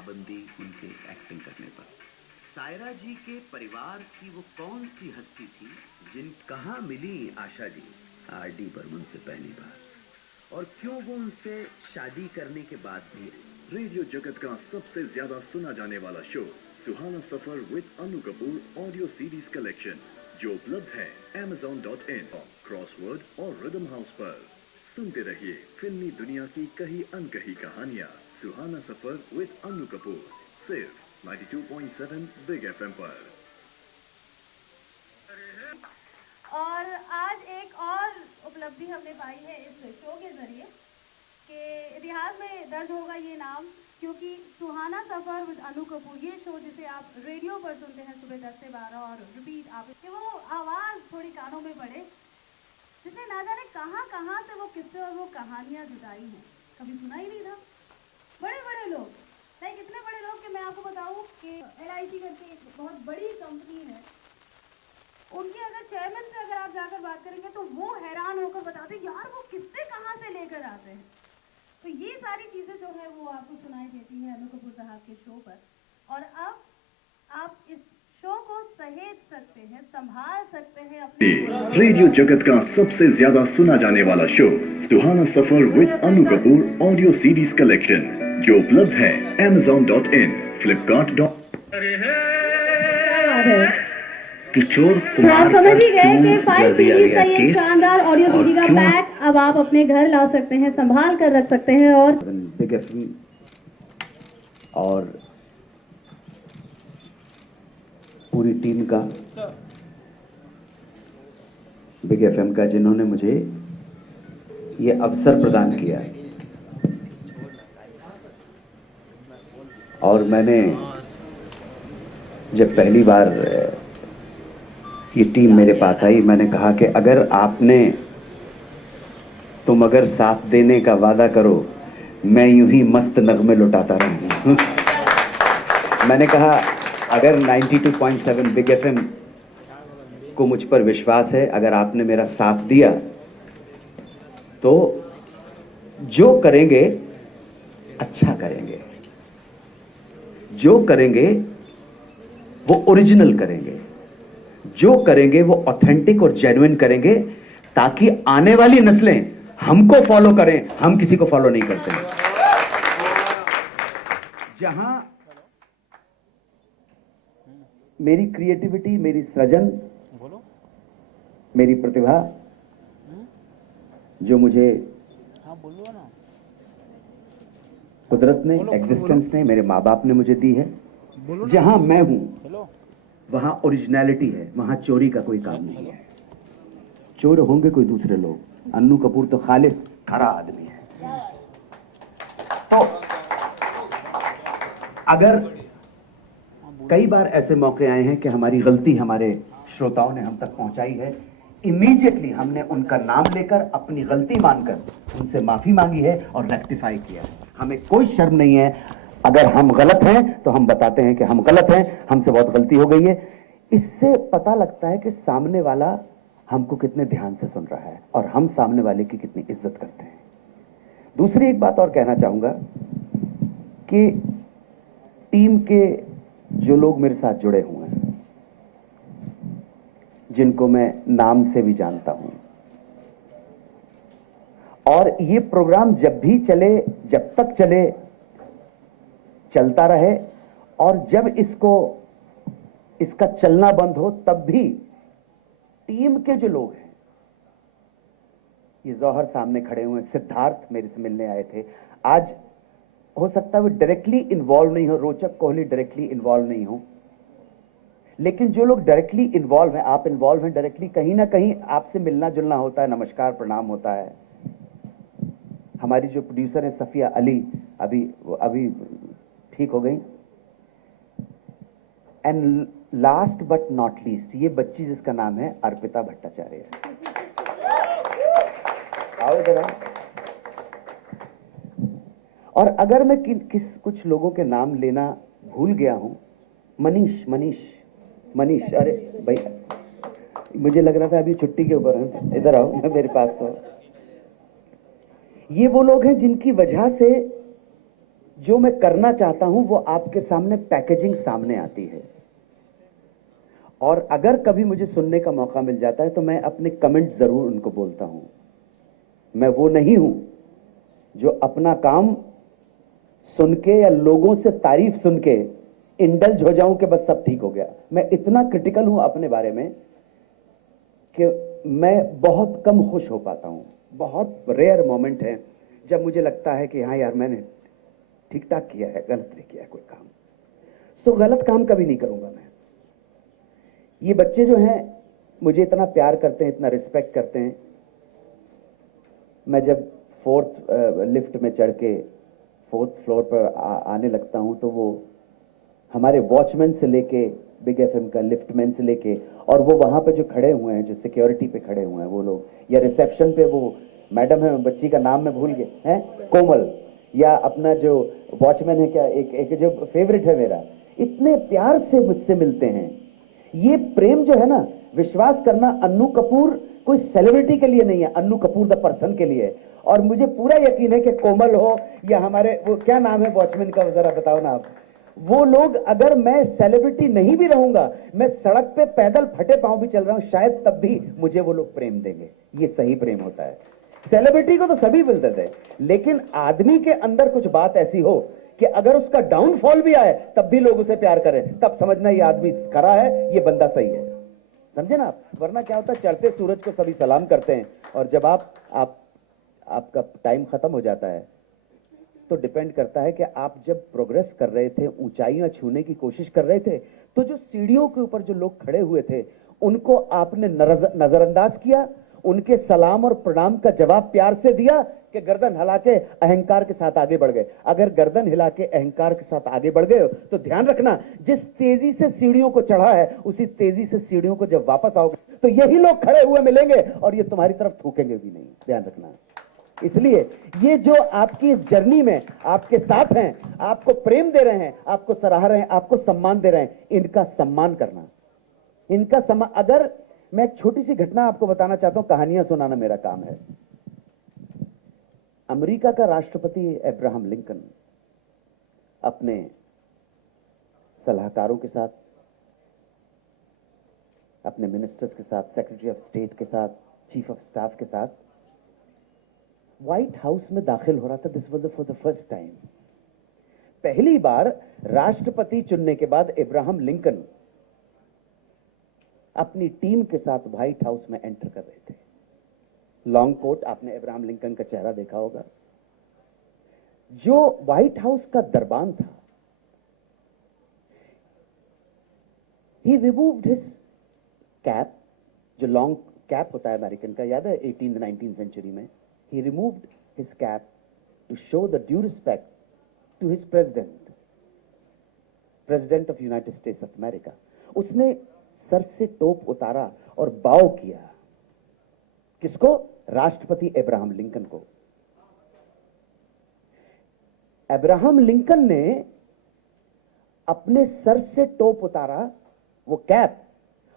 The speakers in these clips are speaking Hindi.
पाबंदी उनके एक्टिंग करने पर। सायरा जी के परिवार की वो कौन सी हस्ती थी जिन कहाँ मिली आशा जी आर.डी. बर्मन से पहली बार, और क्यों वो उनसे शादी करने के बाद भी। रेडियो जगत का सबसे ज्यादा सुना जाने वाला show Suhana suffer with Anu Kapoor audio series collection, जो उपलब्ध है Amazon.in, क्रॉसवर्ड और रिदम हाउस पर। सुनते रहिए फिल्मी दुनिया की कई अनकही कहानियां। सुहाना सफर विद अनु कपूर, सिर्फ 92.7 बिग FM पर। और आज एक और उपलब्धि हमने पाई है इस शो के जरिए कि इतिहास में दर्ज होगा ये नाम, क्योंकि सुहाना सफर विद अनु कपूर, ये शो जिसे आप रेडियो पर सुनते हैं सुबह 10 से 12 और रिपीट, आप कि वो आवाज़ थोड़ी कानों में पड़े जिसने ना जाने कहाँ से वो किस्से और वो कहानियाँ जुटाई हैं, कभी सुना ही नहीं था। बड़े बड़े लोग, लाइक इतने बड़े लोग कि मैं आपको बताऊँ कि LIC करके एक बहुत बड़ी कंपनी है, उनके अगर चेयरमैन से अगर आप जाकर बात करेंगे तो वो हैरान होकर बताते यार वो किस्से कहाँ से लेकर आते हैं। तो ये सारी चीजें जो है वो आपको सुनाई देती है अनु कपूर साहब के शो पर। और अब आप इस शो को सहेज सकते हैं, संभाल सकते हैं अपने। रेडियो जगत का सबसे ज्यादा सुना जाने वाला show Suhana suffer with Anu Kapoor audio series collection, जो उपलब्ध है Amazon.in, Flipkart. क्या बात है, किशोर तो कुमार आप समझ ही गए कि 5 कर दिया सीरीज गया का ये केस। शानदार ऑडियो सीडी का पैक अब आप अपने घर ला सकते हैं, संभाल कर रख सकते हैं। और बिग FM और पूरी टीम का, बिग FM का, जिन्होंने मुझे ये अवसर प्रदान किया है। और मैंने जब पहली बार ये टीम मेरे पास आई, मैंने कहा कि तुम अगर साथ देने का वादा करो, मैं यूं ही मस्त नगमे लुटाता रहूंगा। मैंने कहा अगर 92.7 बिग FM को मुझ पर विश्वास है, अगर आपने मेरा साथ दिया, तो जो करेंगे अच्छा करेंगे, जो करेंगे वो ओरिजिनल करेंगे, जो करेंगे वो ऑथेंटिक और जेन्युइन करेंगे, ताकि आने वाली नस्लें हमको फॉलो करें, हम किसी को फॉलो नहीं करते हैं। जहां मेरी क्रिएटिविटी, मेरी सृजन, मेरी प्रतिभा, जो मुझे कुदरत ने, एग्जिस्टेंस ने, मेरे माँ बाप ने मुझे दी है, जहां मैं हूं वहां ओरिजिनलिटी है, वहां चोरी का कोई काम नहीं है। चोर होंगे कोई दूसरे लोग, अन्नू कपूर तो खालिस खरा आदमी है। तो अगर कई बार ऐसे मौके आए हैं कि हमारी गलती हमारे श्रोताओं ने हम तक पहुंचाई है, इमीडिएटली हमने उनका नाम लेकर अपनी गलती मानकर उनसे माफी मांगी है और रेक्टिफाई किया है। हमें कोई शर्म नहीं है, अगर हम गलत हैं तो हम बताते हैं कि हम गलत हैं, हमसे बहुत गलती हो गई है। इससे पता लगता है कि सामने वाला हमको कितने ध्यान से सुन रहा है और हम सामने वाले की कितनी इज्जत करते हैं। दूसरी एक बात और कहना चाहूंगा कि टीम के जो लोग मेरे साथ जुड़े हुए हैं, जिनको मैं नाम से भी जानता हूं, और ये प्रोग्राम जब भी चले, जब तक चले, चलता रहे, और जब इसका चलना बंद हो तब भी टीम के जो लोग हैं, ये जौहर सामने खड़े हुए, सिद्धार्थ मेरे से मिलने आए थे, आज हो सकता है वो डायरेक्टली इन्वॉल्व नहीं हो, रोचक कोहली डायरेक्टली इन्वॉल्व नहीं हो, लेकिन जो लोग डायरेक्टली इन्वॉल्व हैं, आप इन्वॉल्व हैं डायरेक्टली, कहीं ना कहीं आपसे मिलना जुलना होता है, नमस्कार प्रणाम होता है। हमारी जो प्रोड्यूसर है सफिया अली, अभी ठीक हो गई। And last but not least, ये बच्ची जिसका नाम है अर्पिता भट्टाचार्य। आओ जरा। और अगर मैं कुछ लोगों के नाम लेना भूल गया हूं, मनीष, अरे भाई मुझे लग रहा था अभी छुट्टी के ऊपर है, इधर आओ मेरे पास। तो ये वो लोग हैं जिनकी वजह से जो मैं करना चाहता हूं वो आपके सामने पैकेजिंग सामने आती है, और अगर कभी मुझे सुनने का मौका मिल जाता है तो मैं अपने कमेंट जरूर उनको बोलता हूं। मैं वो नहीं हूं जो अपना काम सुन के या लोगों से तारीफ सुन के इंडल्ज हो जाऊं कि बस सब ठीक हो गया। मैं इतना क्रिटिकल हूं अपने बारे में कि मैं बहुत कम खुश हो पाता हूं। बहुत रेयर मोमेंट है जब मुझे लगता है कि हाँ यार मैंने ठीक ठाक किया है, गलत नहीं किया है कोई काम। सो गलत काम कभी नहीं करूंगा मैं। ये बच्चे जो हैं मुझे इतना प्यार करते हैं, इतना रिस्पेक्ट करते हैं। मैं जब 4th लिफ्ट में चढ़ के 4th फ्लोर पर आने लगता हूं तो वो हमारे वॉचमैन से लेके बिग एफएम का लिफ्टमैन से लेके, और वो वहां पे जो खड़े हुए हैं, जो सिक्योरिटी पे खड़े हुए हैं वो लोग, या रिसेप्शन पे वो मैडम है, बच्ची का नाम मैं भूल गए हैं, कोमल, या अपना जो वॉचमैन है क्या, एक जो फेवरेट है मेरा, इतने प्यार से मुझसे मिलते हैं। ये प्रेम जो है ना, विश्वास करना, अन्नू कपूर कोई सेलिब्रिटी के लिए नहीं है, अन्नू कपूर द पर्सन के लिए है। और मुझे पूरा यकीन है कि कोमल हो या हमारे वो क्या नाम है वॉचमैन का, जरा बताओ ना आप, वो लोग, अगर मैं सेलिब्रिटी नहीं भी रहूंगा, मैं सड़क पे पैदल फटे पांव भी चल रहा हूं, शायद तब भी मुझे वो लोग प्रेम देंगे। ये सही प्रेम होता है। सेलिब्रिटी को तो सभी मिल देते हैं, लेकिन आदमी के अंदर कुछ बात ऐसी हो कि अगर उसका डाउनफॉल भी आए तब भी लोग उसे प्यार करें, तब समझना ये आदमी खरा है, ये बंदा सही है। समझे ना आप? वरना क्या होता है, चढ़ते सूरज को सभी सलाम करते हैं, और जब आपका टाइम खत्म हो जाता है तो डिपेंड करता है कि आप जब प्रोग्रेस कर रहे थे, ऊंचाइयां छूने की कोशिश कर रहे थे, तो जो सीढ़ियों के ऊपर जो लोग खड़े हुए थे उनको आपने नजरअंदाज किया, उनके सलाम और प्रणाम का जवाब प्यार से दिया कि गर्दन हिला के अहंकार के साथ आगे बढ़ गए। अगर गर्दन हिला के अहंकार के साथ आगे बढ़ गए तो ध्यान रखना, जिस तेजी से सीढ़ियों को चढ़ा है उसी तेजी से सीढ़ियों को जब वापस आओगे तो यही लोग खड़े हुए मिलेंगे और ये तुम्हारी तरफ थूकेंगे भी नहीं। ध्यान रखना। इसलिए ये जो आपकी इस जर्नी में आपके साथ हैं, आपको प्रेम दे रहे हैं, आपको सराह रहे हैं, आपको सम्मान दे रहे हैं, इनका सम्मान करना, इनका सम्मान। अगर मैं एक छोटी सी घटना आपको बताना चाहता हूं, कहानियां सुनाना मेरा काम है। अमेरिका का राष्ट्रपति अब्राहम लिंकन अपने सलाहकारों के साथ, अपने मिनिस्टर्स के साथ, सेक्रेटरी ऑफ स्टेट के साथ, चीफ ऑफ स्टाफ के साथ व्हाइट हाउस में दाखिल हो रहा था। This was for the first time. पहली बार राष्ट्रपति चुनने के बाद अब्राहम लिंकन अपनी टीम के साथ व्हाइट हाउस में एंटर कर रहे थे। लॉन्ग कोट, आपने अब्राहम लिंकन का चेहरा देखा होगा। जो व्हाइट हाउस का दरबान था, ही रिमूव्ड हिज कैप, जो लॉन्ग कैप होता है अमेरिकन का, याद है 18th-19th सेंचुरी में। He removed his cap to show the due respect to his president of United States of America. उसने सर से टोप उतारा और बाव किया। किसको? राष्ट्रपति अब्राहम लिंकन को। अब्राहम लिंकन ने अपने सर से टोप उतारा, वो कैप,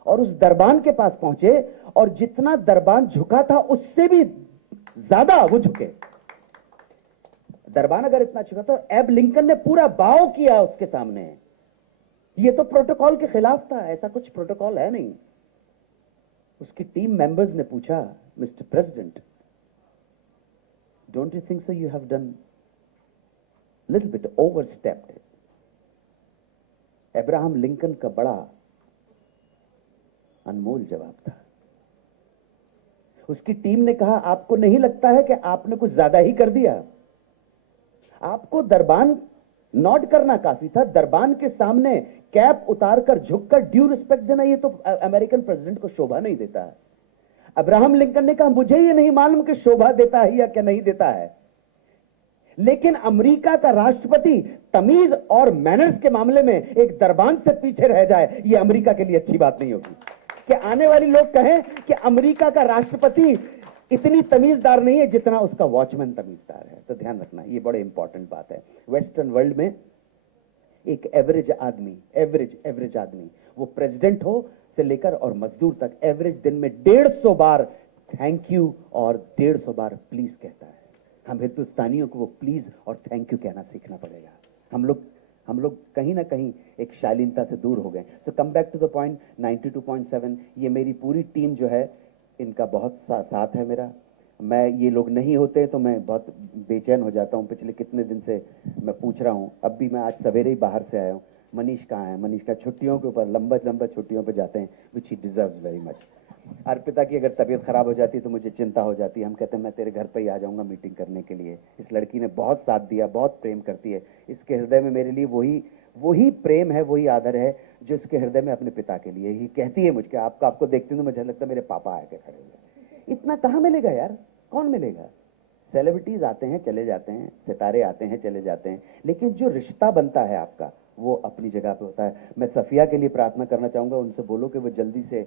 और उस दरबान के पास पहुंचे, और जितना दरबान झुका था उससे भी ज्यादा वो झुके। दरबान अगर इतना झुका तो एब लिंकन ने पूरा बाव किया उसके सामने। ये तो प्रोटोकॉल के खिलाफ था, ऐसा कुछ प्रोटोकॉल है नहीं। उसकी टीम मेंबर्स ने पूछा, mister president, don't you think so you have done little bit overstepped? Abraham Lincoln का बड़ा अनमोल जवाब था। उसकी टीम ने कहा, आपको नहीं लगता है कि आपने कुछ ज्यादा ही कर दिया? आपको दरबान नॉड करना काफी था। दरबान के सामने कैप उतारकर झुककर ड्यू रिस्पेक्ट देना, ये तो अमेरिकन प्रेसिडेंट को शोभा नहीं देता है। अब्राहम लिंकन ने कहा, मुझे ये नहीं मालूम कि शोभा देता है या क्या नहीं देता है, लेकिन अमेरिका का राष्ट्रपति तमीज और मैनर्स के मामले में एक दरबान से पीछे रह जाए, ये अमेरिका के लिए अच्छी बात नहीं होगी। कि आने वाले लोग कहें कि अमेरिका का राष्ट्रपति इतनी तमीजदार नहीं है जितना उसका वॉचमैन तमीजदार है। तो ध्यान रखना, ये बड़े इंपॉर्टेंट बात है। वेस्टर्न वर्ल्ड में एक एवरेज आदमी, वो प्रेसिडेंट हो से लेकर और मजदूर तक, एवरेज दिन में 150 बार थैंक यू और 150 बार प्लीज कहता है। हम हिंदुस्तानियों को वो प्लीज और थैंक यू कहना सीखना पड़ेगा। हम लोग कहीं ना कहीं एक शालीनता से दूर हो गए। So come back to the point, 92.7 ये मेरी पूरी टीम जो है, इनका बहुत साथ है मेरा। मैं ये लोग नहीं होते तो मैं बहुत बेचैन हो जाता हूँ। पिछले कितने दिन से मैं पूछ रहा हूँ, अब भी मैं आज सवेरे ही बाहर से आया हूँ, मनीष कहाँ है? मनीष का छुट्टियों के ऊपर लंबा छुट्टियों पर जाते हैं, which he deserves very much. Arpita की अगर तबीयत खराब हो जाती है तो मुझे चिंता हो जाती है। हम कहते हैं मैं तेरे घर पे ही आ जाऊंगा मीटिंग करने के लिए। इस लड़की ने बहुत साथ दिया, बहुत प्रेम करती है। इसके हृदय में मेरे लिए वही प्रेम है, वही आदर है जो इसके हृदय में अपने पिता के लिए। ही कहती है मुझे, आपको देखती हूँ तो मुझे लगता है मेरे पापा आके खड़े हुए। इतना कहाँ मिलेगा यार, कौन मिलेगा? सेलिब्रिटीज आते हैं चले जाते हैं, सितारे आते हैं चले जाते हैं, लेकिन जो रिश्ता बनता है आपका वो अपनी जगह पे होता है। मैं सफिया के लिए प्रार्थना करना चाहूंगा, उनसे बोलो कि वो जल्दी से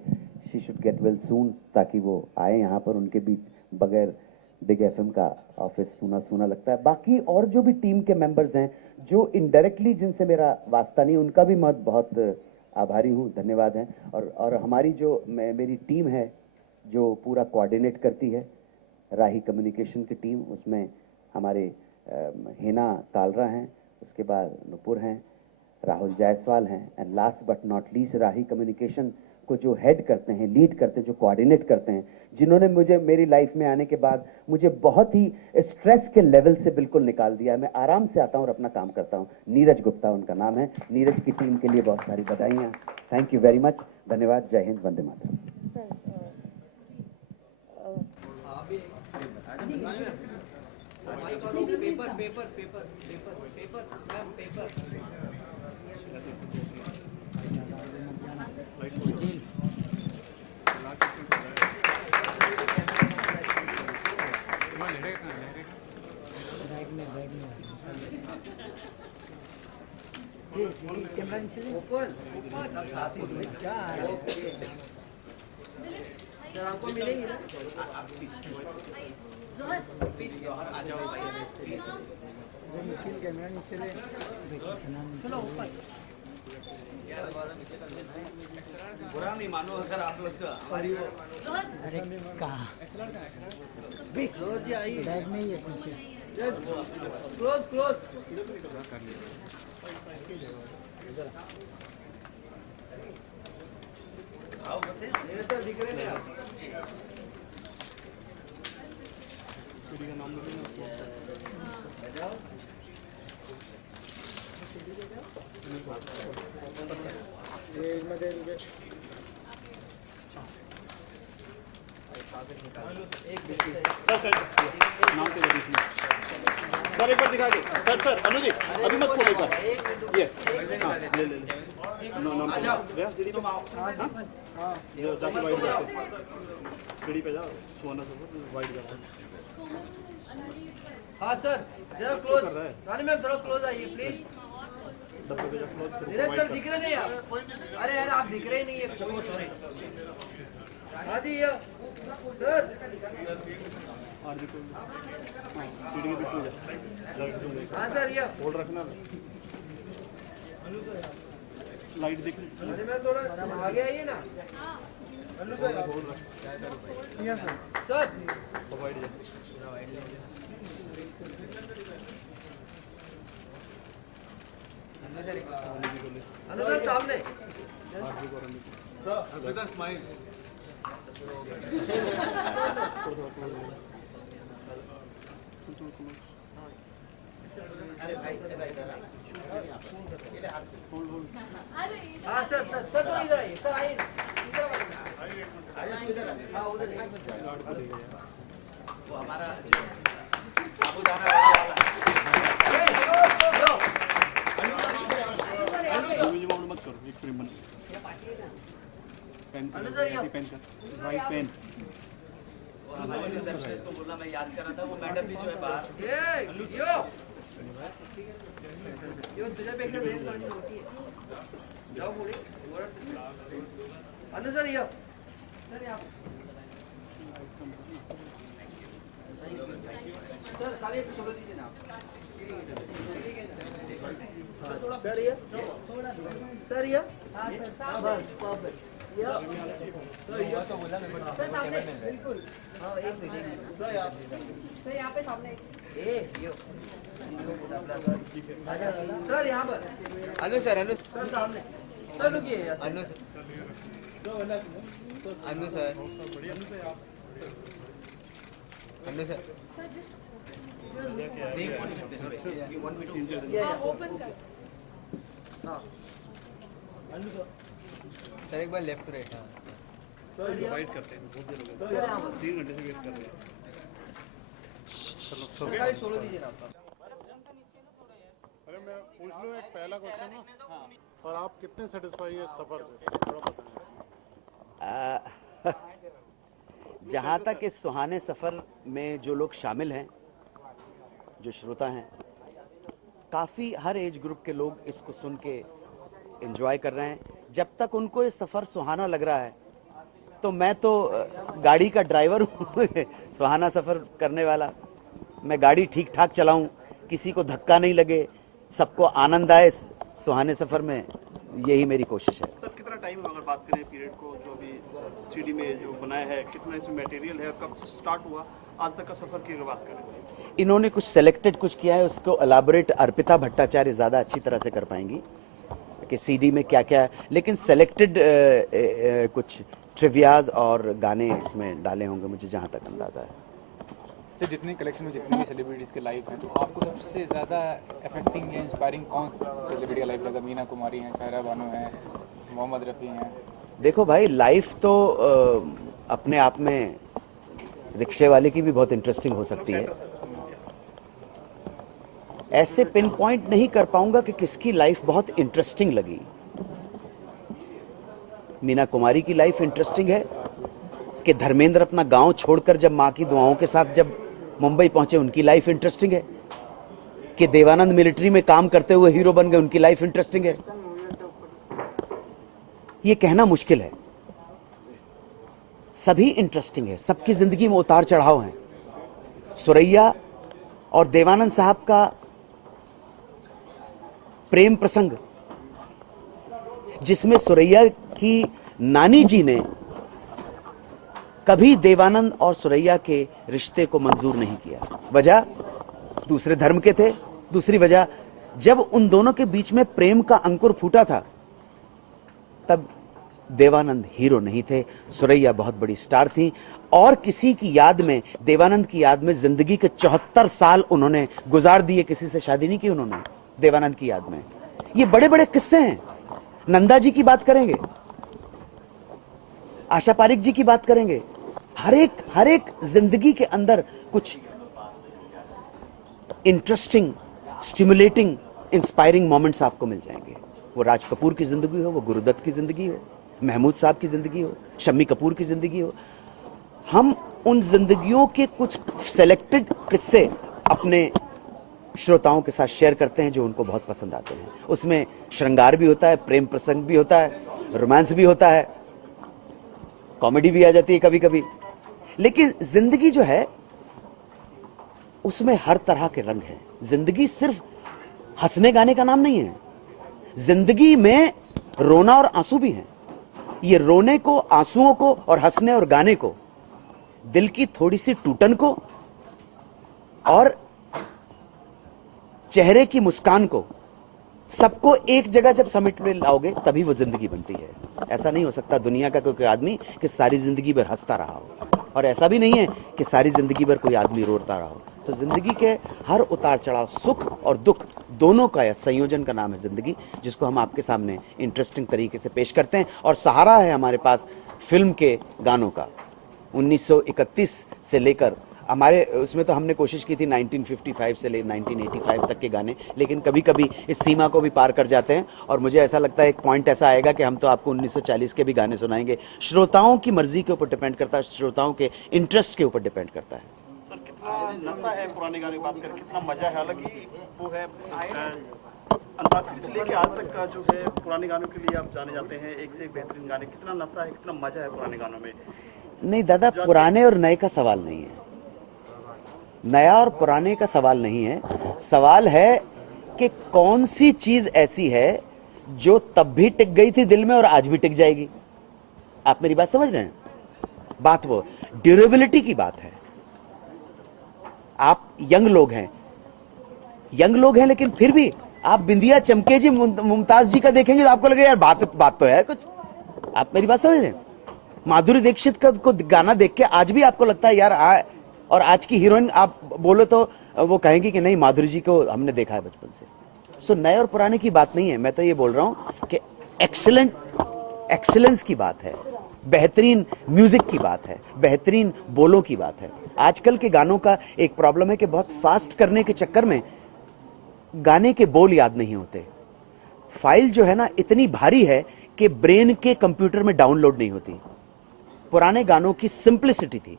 she should get well soon, ताकि वो आए यहाँ पर। उनके बीच बगैर बिग एफएम का ऑफिस सूना लगता है। बाकी और जो भी टीम के मेंबर्स हैं जो इनडायरेक्टली जिनसे मेरा वास्ता नहीं, उनका भी मैं बहुत आभारी हूँ, धन्यवाद है। और हमारी जो मेरी टीम है जो पूरा कोऑर्डिनेट करती है, राही कम्युनिकेशन की टीम, उसमें हमारे हेना कालरा हैं, उसके बाद नुपुर हैं, राहुल जायसवाल हैं, and last but not least Rahi communication को जो हेड करते हैं, लीड करते हैं, जो कोऑर्डिनेट करते हैं, जिन्होंने मुझे मेरी लाइफ में आने के बाद मुझे बहुत ही स्ट्रेस के लेवल से बिल्कुल निकाल दिया है। मैं आराम से आता हूँ और अपना काम करता हूँ। नीरज गुप्ता उनका नाम है। नीरज की टीम के लिए बहुत सारी बधाइयाँ। थैंक यू वेरी मच, धन्यवाद। जय हिंद, वंदे मातरम। आपको मिलेंगे ना? कैमरा नीचे ले, चलो ऊपर। बुरा नहीं मानो अगर आप लोग तो हमारी वो, अरे कहाँ जोर जी आइए, बैग नहीं है पीछे, क्लोज मेरे साथ दिख रहे हैं आप। सर एक बार दिखा दे। सर अनु जी अभी मत खोलो। ये ले नाम आ जाओ, तुम आओ। जाके वाइड जाओ, सीढ़ी पे जाओ, सोना सब वाइड जाओ। हाँ सर, जरा क्लोज, रानी मैम थोड़ा क्लोज आइए प्लीज। नीरज सर दिख रहे नहीं आप? अरे यार आप दिख रहे नहीं है। सॉरी। हाँ जी ये सर। सीढ़ी के बीच में जा। हाँ सर ये होल्ड रखना, लाइट दिख रही। रानी मैम थोड़ा आगे आइए ना। सर वाइड जा। अनुराग सामने। स्माइल। हाँ सर थोड़ा इधर आइए। सर आइए तीसरा वाला। हाँ उधर वो हमारा जो साबुदाना वाला मत करो, एक फ्रेम बना। Pen right pen. हमारे रिसेप्शनिस्ट को बोलना, मैं याद कर रहा था, वो मैडम भी जो है बाहर। यो तुझ्यापेक्षा बेस्ट गाडी होती है। जाओ पुढे। अनु सर या सर या सर खाली एक सोलो दीजिए ना। सर ये सर ये हाँ सर बस परफेक्ट। या सर सामने बिल्कुल। हाँ एक मिनट सर यहाँ पे सामने। सर यहाँ पर अनु सर सामने सर रुकिए अनु सर अनु सर अनु सर सर एक बार लेफ्ट राइट वेट करते हैं, बहुत देर हो गई, 3 घंटे से वेट कर रहे हैं। सर 16 दीजिए ना आपका। अरे मैं पूछ लूँ एक पहला क्वेश्चन ना, और आप कितने सेटिस्फाई है सफ़र से, थोड़ा बताएं। जहाँ तक इस सुहाने सफ़र में जो लोग शामिल हैं, जो श्रोता हैं, काफ़ी हर एज ग्रुप के लोग इसको सुन के एंजॉय कर रहे हैं। जब तक उनको ये सफ़र सुहाना लग रहा है तो मैं तो गाड़ी का ड्राइवर हूँ सुहाना सफ़र करने वाला। मैं गाड़ी ठीक ठाक चलाऊँ, किसी को धक्का नहीं लगे, सबको आनंद आए इस सुहाने सफ़र में, यही मेरी कोशिश है। सर कितना टाइम अगर बात करें पीरियड को, जो अभी सीडी में जो बनाया है, कितना इसमें मटेरियल है, कब से स्टार्ट हुआ आज तक का सफ़र की अगर बात करें? इन्होंने कुछ सेलेक्टेड कुछ किया है, उसको एलाबोरेट अर्पिता भट्टाचार्य ज़्यादा अच्छी तरह से कर पाएंगी कि सीडी में क्या क्या है, लेकिन सेलेक्टेड कुछ ट्रिवियाज और गाने इसमें डाले होंगे, मुझे जहाँ तक अंदाज़ा है। सर जितने कलेक्शन में जितनी भी सेलिब्रिटीज़ के लाइफ हैं, तो आपको सबसे ज़्यादा अफेक्टिंग या इंस्पायरिंग कौन सेलिब्रिटी का लाइफ लगा? मीना कुमारी हैं, सायरा बानो हैं, मोहम्मद रफ़ी हैं। देखो भाई, लाइफ तो अपने आप में रिक्शे वाले की भी बहुत इंटरेस्टिंग हो सकती है। ऐसे पिन पॉइंट नहीं कर पाऊंगा कि किसकी लाइफ बहुत इंटरेस्टिंग लगी। मीना कुमारी की लाइफ इंटरेस्टिंग है कि धर्मेंद्र अपना गांव छोड़कर जब मां की दुआओं के साथ जब मुंबई पहुंचे, उनकी लाइफ इंटरेस्टिंग है। कि देवानंद मिलिट्री में काम करते हुए हीरो बन गए, उनकी लाइफ इंटरेस्टिंग है। ये कहना मुश्किल है, सभी इंटरेस्टिंग है, सबकी जिंदगी में उतार चढ़ाव हैं। सुरैया और देवानंद साहब का प्रेम प्रसंग, जिसमें सुरैया की नानी जी ने कभी देवानंद और सुरैया के रिश्ते को मंजूर नहीं किया। वजह दूसरे धर्म के थे, दूसरी वजह जब उन दोनों के बीच में प्रेम का अंकुर फूटा था तब देवानंद हीरो नहीं थे, सुरैया बहुत बड़ी स्टार थी। और किसी की याद में, देवानंद की याद में जिंदगी के 74 साल उन्होंने गुजार दिए। किसी से शादी नहीं की उन्होंने देवानंद की याद में। ये बड़े बड़े किस्से हैं। नंदा जी की बात करेंगे, आशा पारिक जी की बात करेंगे, हर एक जिंदगी के अंदर कुछ इंटरेस्टिंग, स्टिमुलेटिंग, इंस्पायरिंग मोमेंट्स आपको मिल जाएंगे। वो राज कपूर की जिंदगी हो, वो गुरुदत्त की जिंदगी हो, महमूद साहब की जिंदगी हो, शम्मी कपूर की जिंदगी हो, हम उन जिंदगियों के कुछ सेलेक्टेड किस्से अपने श्रोताओं के साथ शेयर करते हैं जो उनको बहुत पसंद आते हैं। उसमें श्रृंगार भी होता है, प्रेम प्रसंग भी होता है, रोमांस भी होता है, कॉमेडी भी आ जाती है कभी कभी। लेकिन जिंदगी जो है उसमें हर तरह के रंग हैं। जिंदगी सिर्फ हंसने गाने का नाम नहीं है, जिंदगी में रोना और आंसू भी हैं। ये रोने को, आंसुओं को और हंसने और गाने को, दिल की थोड़ी सी टूटन को और चेहरे की मुस्कान को, सबको एक जगह जब समेट में लाओगे तभी वो जिंदगी बनती है। ऐसा नहीं हो सकता दुनिया का कोई आदमी कि सारी जिंदगी भर हंसता रहा हो, और ऐसा भी नहीं है कि सारी जिंदगी भर कोई आदमी रोता रहा हो। तो जिंदगी के हर उतार चढ़ाव, सुख और दुख दोनों का संयोजन का नाम है जिंदगी, जिसको हम आपके सामने इंटरेस्टिंग तरीके से पेश करते हैं। और सहारा है हमारे पास फिल्म के गानों का। 1931 से लेकर हमारे उसमें तो हमने कोशिश की थी 1955 से लेकर 1985 तक के गाने, लेकिन कभी कभी इस सीमा को भी पार कर जाते हैं। और मुझे ऐसा लगता है एक पॉइंट ऐसा आएगा कि हम तो आपको 1940 के भी गाने सुनाएंगे। श्रोताओं की मर्जी के ऊपर डिपेंड करता है, श्रोताओं के इंटरेस्ट के ऊपर डिपेंड करता है। सर कितना नशा है पुराने गाने की बात करें, कितना मजा है। हालांकि वो है अंताक्षरी से लेके आज तक का जो है पुराने गानों के लिए आप जाने जाते हैं, एक से एक बेहतरीन गाने। कितना नशा है, कितना मजा है पुराने गानों में। नहीं दादा, पुराने और नए का सवाल नहीं है, नया और पुराने का सवाल नहीं है। सवाल है कि कौन सी चीज ऐसी है जो तब भी टिक गई थी दिल में और आज भी टिक जाएगी। आप मेरी बात समझ रहे हैं? बात वो ड्यूरेबिलिटी की बात है। आप यंग लोग हैं, लेकिन फिर भी आप बिंदिया चमके जी मुमताज जी का देखेंगे तो आपको लगेगा यार बात तो है कुछ। आप मेरी बात समझ रहे हैं? माधुरी दीक्षित का को गाना देख के आज भी आपको लगता है यार और आज की हीरोइन आप बोलो तो वो कहेंगी कि नहीं माधुरी जी को हमने देखा है बचपन से। सो नए और पुराने की बात नहीं है, मैं तो ये बोल रहा हूं कि एक्सीलेंस की बात है, बेहतरीन म्यूजिक की बात है, बेहतरीन बोलों की बात है। आजकल के गानों का एक प्रॉब्लम है कि बहुत फास्ट करने के चक्कर में गाने के बोल याद नहीं होते। फाइल जो है ना इतनी भारी है कि ब्रेन के कंप्यूटर में डाउनलोड नहीं होती। पुराने गानों की सिंप्लिसिटी थी,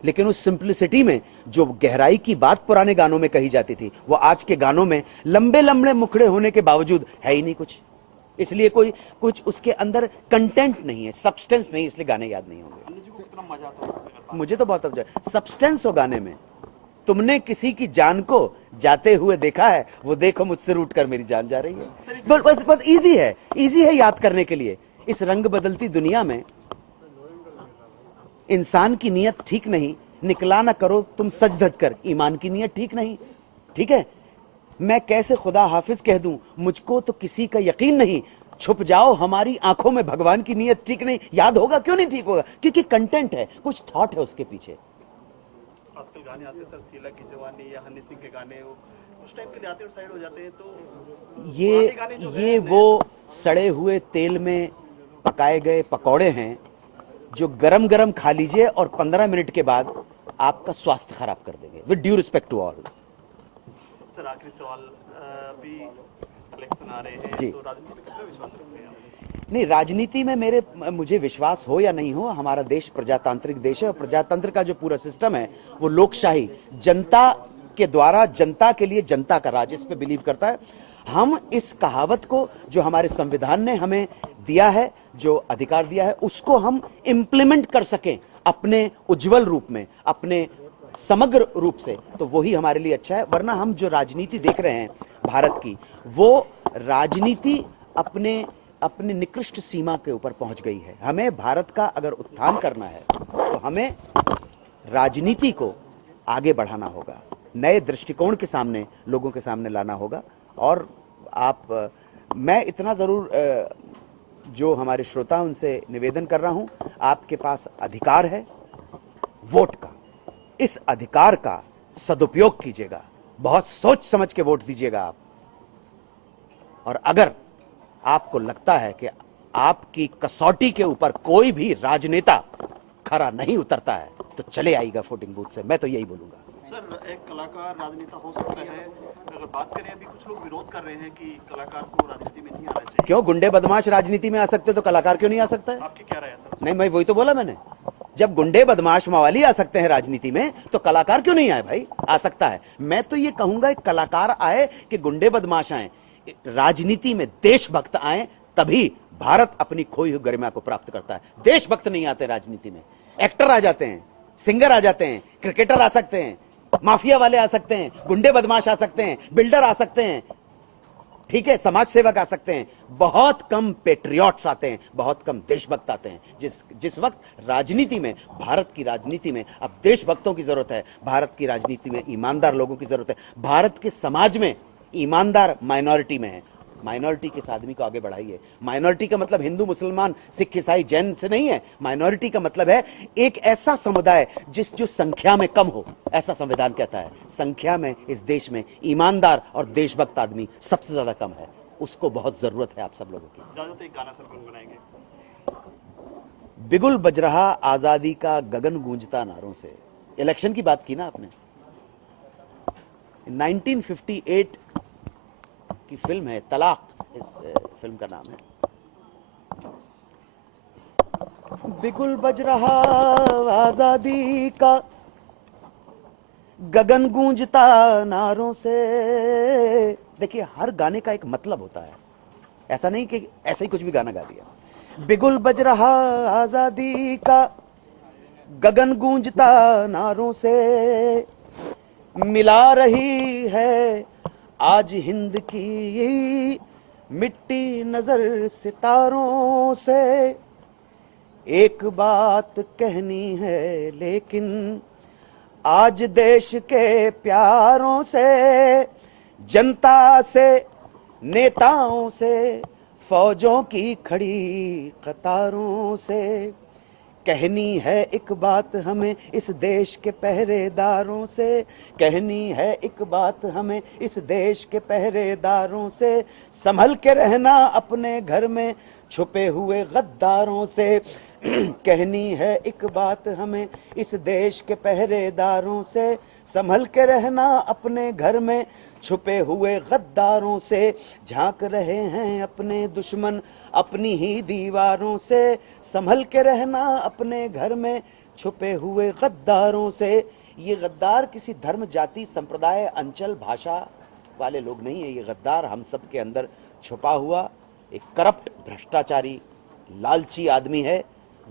लेकिन उस सिंप्लिसिटी में जो गहराई की बात पुराने गानों में कही जाती थी वो आज के गानों में लंबे लंबे मुखड़े होने के बावजूद है ही नहीं कुछ। इसलिए कोई कुछ उसके अंदर कंटेंट नहीं है, सब्सटेंस नहीं, इसलिए गाने याद नहीं होंगे। मुझे तो बहुत सब्सटेंस हो गाने में। तुमने किसी की जान को जाते हुए देखा है, वो देखो मुझसे रूठ कर मेरी जान जा रही है। बस इजी है याद करने के लिए। इस रंग बदलती दुनिया में इंसान की नीयत ठीक नहीं, निकला ना करो तुम सज धज कर, ईमान की नीयत ठीक नहीं। ठीक है, मैं कैसे खुदा हाफिज कह दूं, मुझको तो किसी का यकीन नहीं, छुप जाओ हमारी आंखों में, भगवान की नीयत ठीक नहीं। याद होगा क्यों नहीं ठीक होगा? क्योंकि कंटेंट है, कुछ थॉट है उसके पीछे। आजकल गाने आते हैं सर, शीला की जवानी या हनी सिंह के गाने, वो उस टाइम के लिए आते हैं और साइड हो जाते हैं। तो ये वो सड़े हुए तेल में पकाए गए पकौड़े हैं जो गरम गरम खा लीजिए और 15 मिनट के बाद आपका स्वास्थ्य खराब कर देंगे। With due respect to all. Sir आखिरी सवाल, अभी इलेक्शन आ रहे हैं जी। तो राजनीति में कितना विश्वास रखते हैं आप? नहीं, राजनीति में मुझे विश्वास हो या नहीं हो, हमारा देश प्रजातांत्रिक देश है और प्रजातंत्र का जो पूरा सिस्टम है वो लोकशाही, जनता के द्वारा जनता के लिए जनता का राज, इस पे बिलीव करता है। हम इस कहावत को जो हमारे संविधान ने हमें दिया है, जो अधिकार दिया है, उसको हम इंप्लीमेंट कर सकें अपने उज्जवल रूप में, अपने समग्र रूप से, तो वही हमारे लिए अच्छा है। वरना हम जो राजनीति देख रहे हैं भारत की, वो राजनीति अपने निकृष्ट सीमा के ऊपर पहुंच गई है। हमें भारत का अगर उत्थान करना है तो हमें राजनीति को आगे बढ़ाना होगा, नए दृष्टिकोण के सामने लोगों के सामने लाना होगा। और मैं इतना जरूर जो हमारे श्रोता उनसे निवेदन कर रहा हूं, आपके पास अधिकार है वोट का, इस अधिकार का सदुपयोग कीजिएगा, बहुत सोच समझ के वोट दीजिएगा आप। और अगर आपको लगता है कि आपकी कसौटी के ऊपर कोई भी राजनेता खरा नहीं उतरता है तो चले आइएगा वोटिंग बूथ से, मैं तो यही बोलूंगा। सर एक कलाकार राजनेता हो सकता है, अगर बात करें अभी कुछ लोग विरोध कर रहे हैं कि कलाकार को राजनीति में नहीं आना चाहिए। क्यों? गुंडे बदमाश राजनीति में आ सकते तो कलाकार क्यों नहीं आ सकता है? आपकी क्या राय है सर? नहीं, मैं वही तो बोला मैंने, जब गुंडे बदमाश मवाली आ सकते हैं राजनीति में तो कलाकार क्यों नहीं आए भाई? आ सकता है। मैं तो ये कहूंगा एक कलाकार आए कि गुंडे बदमाश आए, राजनीति में देशभक्त आए, तभी भारत अपनी खोई हुई गरिमा को प्राप्त करता है। देशभक्त नहीं आते राजनीति में, एक्टर आ जाते हैं, सिंगर आ जाते हैं, क्रिकेटर आ सकते हैं, माफिया वाले आ सकते हैं, गुंडे बदमाश आ सकते हैं, बिल्डर आ सकते हैं, ठीक है, समाज सेवक आ सकते हैं, बहुत कम पेट्रियट्स आते हैं, बहुत कम देशभक्त आते हैं। जिस वक्त राजनीति में, भारत की राजनीति में अब देशभक्तों की जरूरत है, भारत की राजनीति में ईमानदार लोगों की जरूरत है, भारत के समाज में ईमानदार माइनॉरिटी में है। माइनॉरिटी के आदमी को आगे बढ़ाइए। माइनॉरिटी का मतलब हिंदू मुसलमान सिख ईसाई जैन से नहीं है। माइनॉरिटी का मतलब है एक ऐसा समुदाय जो संख्या में कम हो, ऐसा संविधान कहता है। संख्या में इस देश में ईमानदार और देशभक्त आदमी सबसे ज्यादा कम है, उसको बहुत जरूरत है आप सब लोगों की। इजाजत, एक गाना सर गुनगुनाएंगे। बिगुल बज रहा आजादी का गगन गूंजता नारों से। इलेक्शन की बात की ना आपने, 1958 की फिल्म है तलाक, इस फिल्म का नाम है। बिगुल बज रहा आजादी का गगन गूंजता नारों से। देखिए, हर गाने का एक मतलब होता है, ऐसा नहीं कि ऐसे ही कुछ भी गाना गा दिया। बिगुल बज रहा आजादी का गगन गूंजता नारों से, मिला रही है आज हिंद की मिट्टी नजर सितारों से। एक बात कहनी है लेकिन आज देश के प्यारों से, जनता से, नेताओं से, फौजों की खड़ी कतारों से कहनी है एक बात हमें इस देश के पहरेदारों से, कहनी है एक बात हमें इस देश के पहरेदारों से, संभल के रहना अपने घर में छुपे हुए गद्दारों से। कहनी है एक बात हमें इस देश के पहरेदारों से, संभल के रहना अपने घर में छुपे हुए गद्दारों से। झांक रहे हैं अपने दुश्मन अपनी ही दीवारों से, संभल के रहना अपने घर में छुपे हुए गद्दारों से। ये गद्दार किसी धर्म, जाति, संप्रदाय, अंचल, भाषा वाले लोग नहीं है। ये गद्दार हम सब के अंदर छुपा हुआ एक करप्ट, भ्रष्टाचारी, लालची आदमी है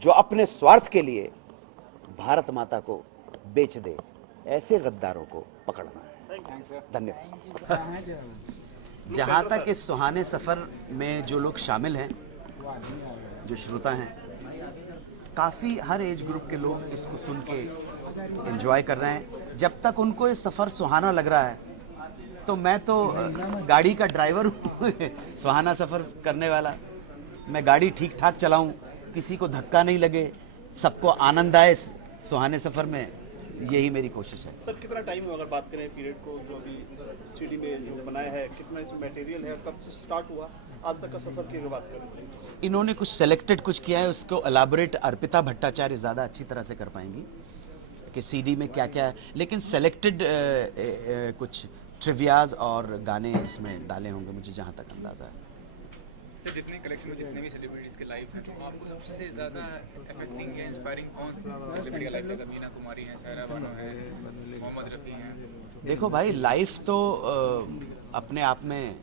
जो अपने स्वार्थ के लिए भारत माता को बेच दे। ऐसे गद्दारों को पकड़ना है। धन्यवाद। जहां तक इस सुहाने सफर में जो लोग शामिल हैं, जो श्रोता हैं, काफी हर एज ग्रुप के लोग इसको सुन के एंजॉय कर रहे हैं। जब तक उनको ये सफर सुहाना लग रहा है तो मैं तो गाड़ी का ड्राइवर हूँ सुहाना सफर करने वाला। मैं गाड़ी ठीक ठाक चलाऊं, किसी को धक्का नहीं लगे, सबको आनंद आए सुहाने सफर में, यही मेरी कोशिश है। सर कितना टाइम हो, अगर बात करें पीरियड को, जो अभी सीडी में जो बनाया है, कितना इसमें मटेरियल है, कब से स्टार्ट हुआ, आज तक का सफर की बात करें? इन्होंने कुछ सेलेक्टेड कुछ किया है, उसको एलाबोरेट अर्पिता भट्टाचार्य ज़्यादा अच्छी तरह से कर पाएंगी कि सीडी में क्या क्या है, लेकिन सेलेक्टेड कुछ ट्रिवियाज और गाने इसमें डाले होंगे, मुझे जहाँ तक अंदाज़ा है। सर जितने कलेक्शन में जितने भी सेलिब्रिटीज़ के लाइफ हैं, तो आपको सबसे ज़्यादा इफेक्टिंग या इंस्पायरिंग कौन सेलिब्रिटी का लाइफ लगा? मीना कुमारी हैं, सायरा बानो हैं, मोहम्मद रफ़ी हैं। देखो भाई, लाइफ तो अपने आप में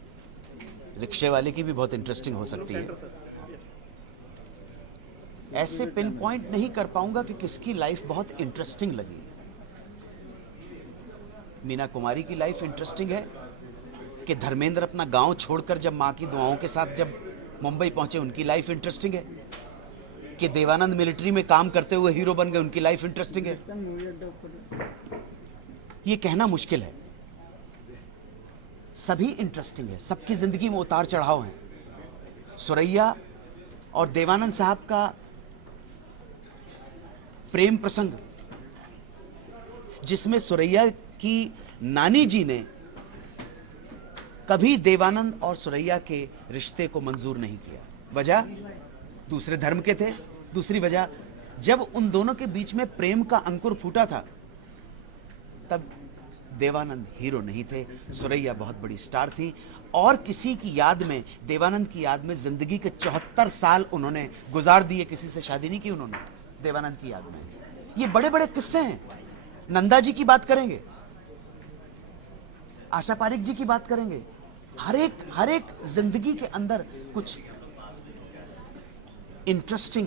रिक्शे वाले की भी बहुत इंटरेस्टिंग हो सकती है। ऐसे पिन पॉइंट नहीं कर पाऊंगा कि किसकी लाइफ बहुत इंटरेस्टिंग लगी। मीना कुमारी की लाइफ इंटरेस्टिंग है कि धर्मेंद्र अपना गांव छोड़कर जब मां की दुआओं के साथ जब मुंबई पहुंचे, उनकी लाइफ इंटरेस्टिंग है। कि देवानंद मिलिट्री में काम करते हुए हीरो बन गए, उनकी लाइफ इंटरेस्टिंग है। ये कहना मुश्किल है, सभी इंटरेस्टिंग है, सबकी जिंदगी में उतार चढ़ाव हैं। सुरैया और देवानंद साहब का प्रेम प्रसंग, जिसमें सुरैया की नानी जी ने कभी देवानंद और सुरैया के रिश्ते को मंजूर नहीं किया। वजह दूसरे धर्म के थे। दूसरी वजह, जब उन दोनों के बीच में प्रेम का अंकुर फूटा था तब देवानंद हीरो नहीं थे, सुरैया बहुत बड़ी स्टार थी। और किसी की याद में, देवानंद की याद में जिंदगी के 74 साल उन्होंने गुजार दिए। किसी से शादी नहीं की उन्होंने, देवानंद की याद में। ये बड़े बड़े किस्से हैं। नंदा जी की बात करेंगे, आशा पारिक जी की बात करेंगे। हर एक जिंदगी के अंदर कुछ इंटरेस्टिंग,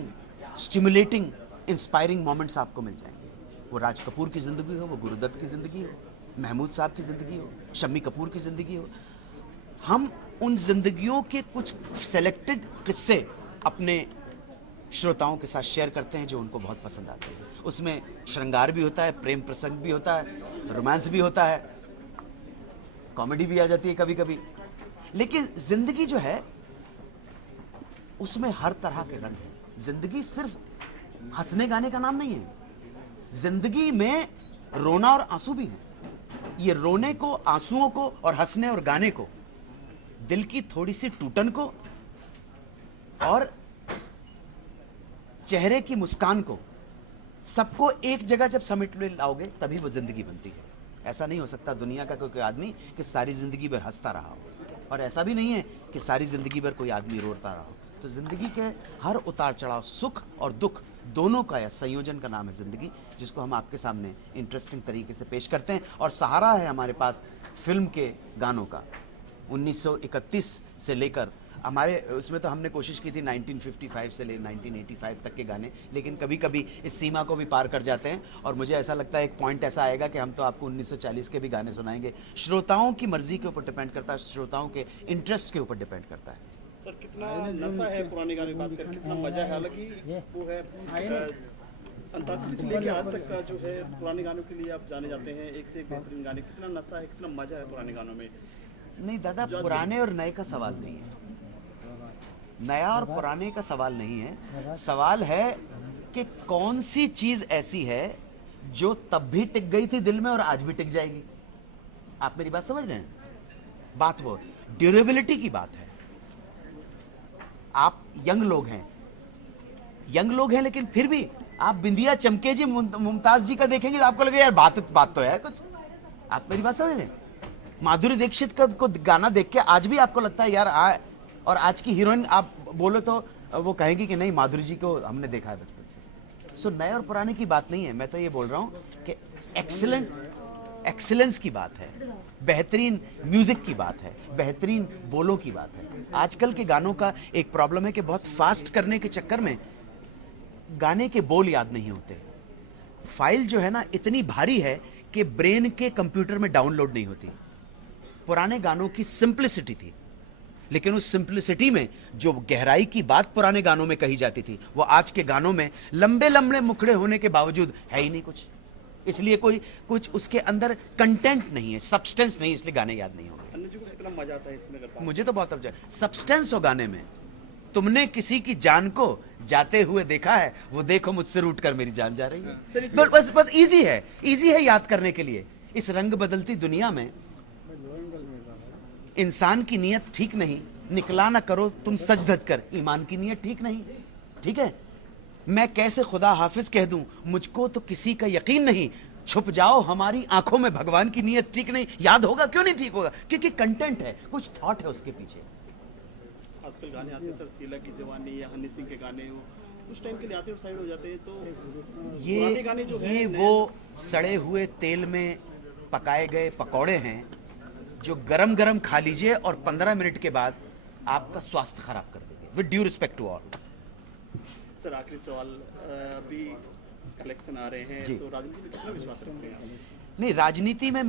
स्टिमुलेटिंग, इंस्पायरिंग मोमेंट्स आपको मिल जाएंगे। वो राज कपूर की जिंदगी हो, वो गुरुदत्त की जिंदगी हो, महमूद साहब की जिंदगी हो, शम्मी कपूर की जिंदगी हो। हम उन जिंदगियों के कुछ सेलेक्टेड किस्से अपने श्रोताओं के साथ शेयर करते हैं जो उनको बहुत पसंद आते हैं। उसमें श्रृंगार भी होता है, प्रेम प्रसंग भी होता है, रोमांस भी होता है, कॉमेडी भी आ जाती है कभी कभी। लेकिन जिंदगी जो है उसमें हर तरह के रंग हैं। जिंदगी सिर्फ हंसने गाने का नाम नहीं है। जिंदगी में रोना और आंसू भी हैं। ये रोने को, आंसुओं को और हंसने और गाने को, दिल की थोड़ी सी टूटन को और चेहरे की मुस्कान को, सबको एक जगह जब समेट में लाओगे तभी वो जिंदगी बनती है। ऐसा नहीं हो सकता दुनिया का कोई आदमी कि सारी जिंदगी भर हंसता रहा हो, और ऐसा भी नहीं है कि सारी जिंदगी भर कोई आदमी रोता रहा हो। तो जिंदगी के हर उतार चढ़ाव, सुख और दुख दोनों का या संयोजन का नाम है जिंदगी, जिसको हम आपके सामने इंटरेस्टिंग तरीके से पेश करते हैं। और सहारा है हमारे पास फिल्म के गानों का। 1931 से लेकर हमारे उसमें तो हमने कोशिश की थी 1955 से ले 1985 तक के गाने, लेकिन कभी कभी इस सीमा को भी पार कर जाते हैं। और मुझे ऐसा लगता है एक पॉइंट ऐसा आएगा कि हम तो आपको 1940 के भी गाने सुनाएंगे। श्रोताओं की मर्जी के ऊपर डिपेंड करता है, श्रोताओं के इंटरेस्ट के ऊपर डिपेंड करता है। सर कितना नशा है पुराने गाने की बात करें, कितना मजा है। हालांकि वो है अंताक्षरी से लेके आज तक का जो है पुराने गानों के लिए आप जाने जाते हैं, एक से एक बेहतरीन गाने, कितना नशा है, कितना मजा है पुराने गानों में। नहीं दादा, पुराने और नए का सवाल नहीं है, नया और पुराने का सवाल नहीं है। सवाल है कि कौन सी चीज ऐसी है जो तब भी टिक गई थी दिल में और आज भी टिक जाएगी। आप मेरी बात समझ रहे हैं? बात वो ड्यूरेबिलिटी की बात है। आप यंग लोग हैं, लेकिन फिर भी आप बिंदिया चमके जी मुमताज जी का देखेंगे तो आपको लगेगा यार बात तो है कुछ। आप मेरी बात समझ रहे हैं? माधुरी दीक्षित का को गाना देख के आज भी आपको लगता है यार और आज की हीरोइन आप बोलो तो वो कहेंगी कि नहीं माधुरी जी को हमने देखा है बचपन से। सो नए और पुराने की बात नहीं है, मैं तो ये बोल रहा हूं कि एक्सीलेंस की बात है, बेहतरीन म्यूजिक की बात है, बेहतरीन बोलों की बात है। आजकल के गानों का एक प्रॉब्लम है कि बहुत फास्ट करने के चक्कर में गाने के बोल याद नहीं होते। फाइल जो है ना इतनी भारी है कि ब्रेन के कंप्यूटर में डाउनलोड नहीं होती। पुराने गानों की सिंप्लिसिटी थी, लेकिन उस सिंप्लिसिटी में जो गहराई की बात पुराने गानों में कही जाती थी वो आज के गानों में लंबे लंबे मुखड़े होने के बावजूद है ही नहीं कुछ। इसलिए कुछ उसके अंदर कंटेंट नहीं है, सब्सटेंस नहीं, इसलिए गाने याद नहीं होंगे। अन्नू जी को कितना मजा आता है इसमें? मुझे मुझे तो बहुत अच्छा सब्सटेंस हो गाने में। तुमने किसी की जान को जाते हुए देखा है, वो देखो मुझसे रूठ कर मेरी जान जा रही है। बस इजी है याद करने के लिए। इस रंग बदलती दुनिया में इंसान की नीयत ठीक नहीं, निकला ना करो तुम सज धज कर, ईमान की नीयत ठीक नहीं। ठीक है, मैं कैसे खुदा हाफिज कह दूं, मुझको तो किसी का यकीन नहीं, छुप जाओ हमारी आंखों में, भगवान की नीयत ठीक नहीं। याद होगा क्यों नहीं ठीक होगा? क्योंकि कंटेंट है, कुछ थॉट है उसके पीछे। आजकल गाने आते हैं सर, शीला की जवानी या हनी सिंह के गाने हो, कुछ टाइम के लिए आते हैं और साइड हो जाते हैं, तो पुराने गाने जो ये वो सड़े हुए तेल में पकाए गए पकौड़े हैं जो गरम गरम खा लीजिए और 15 मिनट के बाद आपका स्वास्थ्य खराब कर देंगे। With due respect to all. Sir आखिरी सवाल, अभी इलेक्शन आ रहे हैं तो राजनीति में कितना विश्वास रखते हैं आप? नहीं, राजनीति में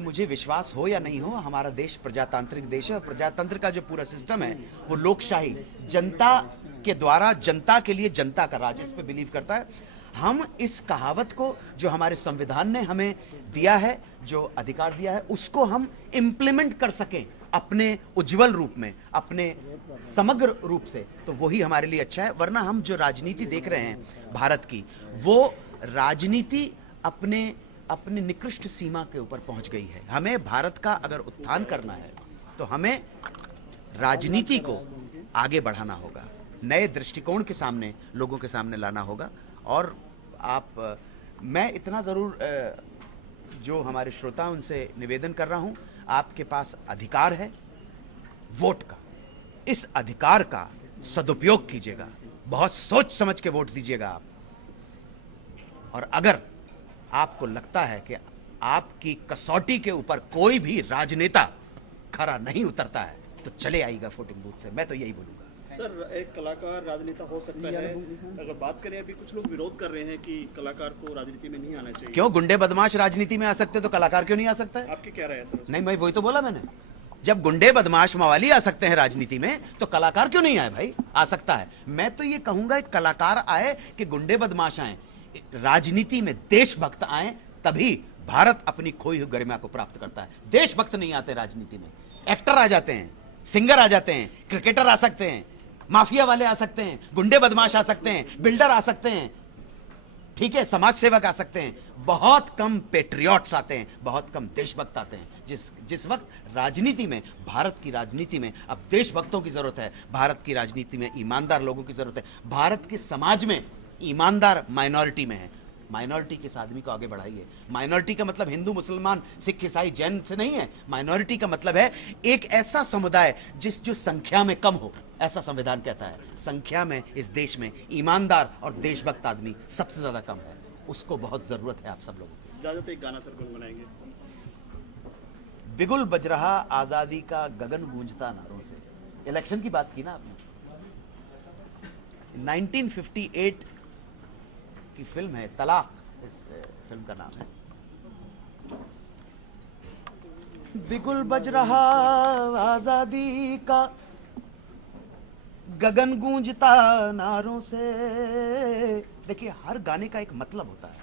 मुझे विश्वास हो या नहीं हो, हमारा देश प्रजातांत्रिक देश है और प्रजातंत्र का जो पूरा सिस्टम है वो लोकशाही, जनता के द्वारा जनता के लिए जनता का राज, इस पे बिलीव करता है। हम इस कहावत को जो हमारे संविधान ने हमें दिया है, जो अधिकार दिया है, उसको हम इम्प्लीमेंट कर सकें अपने उज्जवल रूप में, अपने समग्र रूप से, तो वही हमारे लिए अच्छा है। वरना हम जो राजनीति देख रहे हैं भारत की, वो राजनीति अपने निकृष्ट सीमा के ऊपर पहुंच गई है। हमें भारत का अगर उत्थान करना है तो हमें राजनीति को आगे बढ़ाना होगा, नए दृष्टिकोण के सामने लोगों के सामने लाना होगा। और मैं इतना जरूर जो हमारे श्रोता उनसे निवेदन कर रहा हूं, आपके पास अधिकार है वोट का, इस अधिकार का सदुपयोग कीजिएगा, बहुत सोच समझ के वोट दीजिएगा आप। और अगर आपको लगता है कि आपकी कसौटी के ऊपर कोई भी राजनेता खरा नहीं उतरता है तो चले आइएगा वोटिंग बूथ से, मैं तो यही बोलूंगा। सर एक कलाकार राजनेता हो सकता है, अगर बात करें अभी कुछ लोग विरोध कर रहे हैं कि कलाकार को राजनीति में नहीं आना चाहिए। क्यों? गुंडे बदमाश राजनीति में आ सकते तो कलाकार क्यों नहीं आ सकता है? आपकी क्या राय है सर? नहीं, मैं वही तो बोला मैंने, जब गुंडे बदमाश मवाली आ सकते हैं राजनीति में तो कलाकार क्यों नहीं आए? भाई आ सकता है। मैं तो ये कहूंगा कलाकार आए कि गुंडे बदमाश आए, राजनीति में देशभक्त आए, तभी भारत अपनी खोई हुई गरिमा को प्राप्त करता है। देशभक्त नहीं आते राजनीति में, एक्टर आ जाते हैं, सिंगर आ जाते हैं, क्रिकेटर आ सकते हैं, माफिया वाले आ सकते हैं, गुंडे बदमाश आ सकते हैं, बिल्डर आ सकते हैं, ठीक है, समाज सेवक आ सकते हैं, बहुत कम पेट्रियट्स आते हैं, बहुत कम देशभक्त आते हैं। जिस वक्त राजनीति में, भारत की राजनीति में अब देशभक्तों की जरूरत है, भारत की राजनीति में ईमानदार लोगों की जरूरत है। भारत के समाज में ईमानदार माइनॉरिटी में है, माइनॉरिटी के इस आदमी को आगे बढ़ाइए। माइनॉरिटी का मतलब हिंदू मुसलमान सिख ईसाई जैन से नहीं है, माइनॉरिटी का मतलब है एक ऐसा समुदाय जो संख्या में कम हो, ऐसा संविधान कहता है। संख्या में इस देश में ईमानदार और देशभक्त आदमी सबसे ज्यादा कम है, उसको बहुत जरूरत है आप सब लोगों की। इजाजत, एक गाना सर बनाएंगे। बिगुल बज रहा आजादी का गगन गूंजता नारों से। इलेक्शन की बात की ना आपने, 1958 की फिल्म है तलाक, इस फिल्म का नाम है। बिगुल बज रहा आजादी का गगन गूंजता नारों से। देखिए, हर गाने का एक मतलब होता है,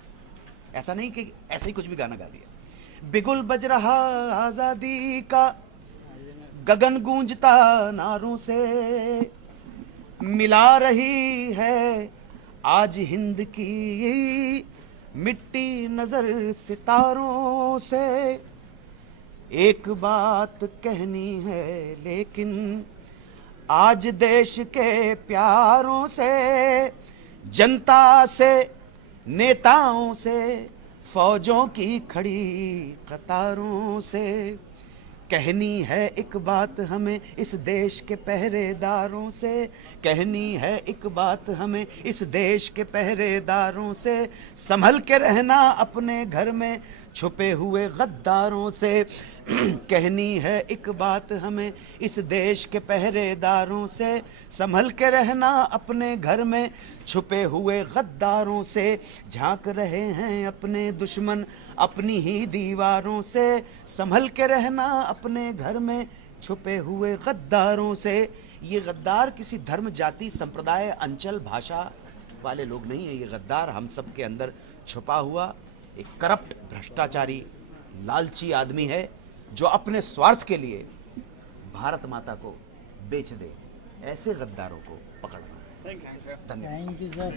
ऐसा नहीं कि ऐसे ही कुछ भी गाना गा दिया। बिगुल बज रहा आजादी का गगन गूंजता नारों से, मिला रही है आज हिंद की मिट्टी नजर सितारों से। एक बात कहनी है लेकिन आज देश के प्यारों से, जनता से, नेताओं से, फौजों की खड़ी कतारों से। कहनी है एक बात हमें इस देश के पहरेदारों से, कहनी है एक बात हमें इस देश के पहरेदारों से। संभल के रहना अपने घर में छुपे हुए गद्दारों से। कहनी है एक बात हमें इस देश के पहरेदारों से, संभल के रहना अपने घर में छुपे हुए गद्दारों से। झांक रहे हैं अपने दुश्मन अपनी ही दीवारों से, संभल के रहना अपने घर में छुपे हुए गद्दारों से। ये गद्दार किसी धर्म, जाति, संप्रदाय, अंचल, भाषा वाले लोग नहीं है। ये गद्दार हम सब के अंदर छुपा हुआ एक करप्ट, भ्रष्टाचारी, लालची आदमी है जो अपने स्वार्थ के लिए भारत माता को बेच दे। ऐसे गद्दारों को पकड़ना है। धन्यवाद।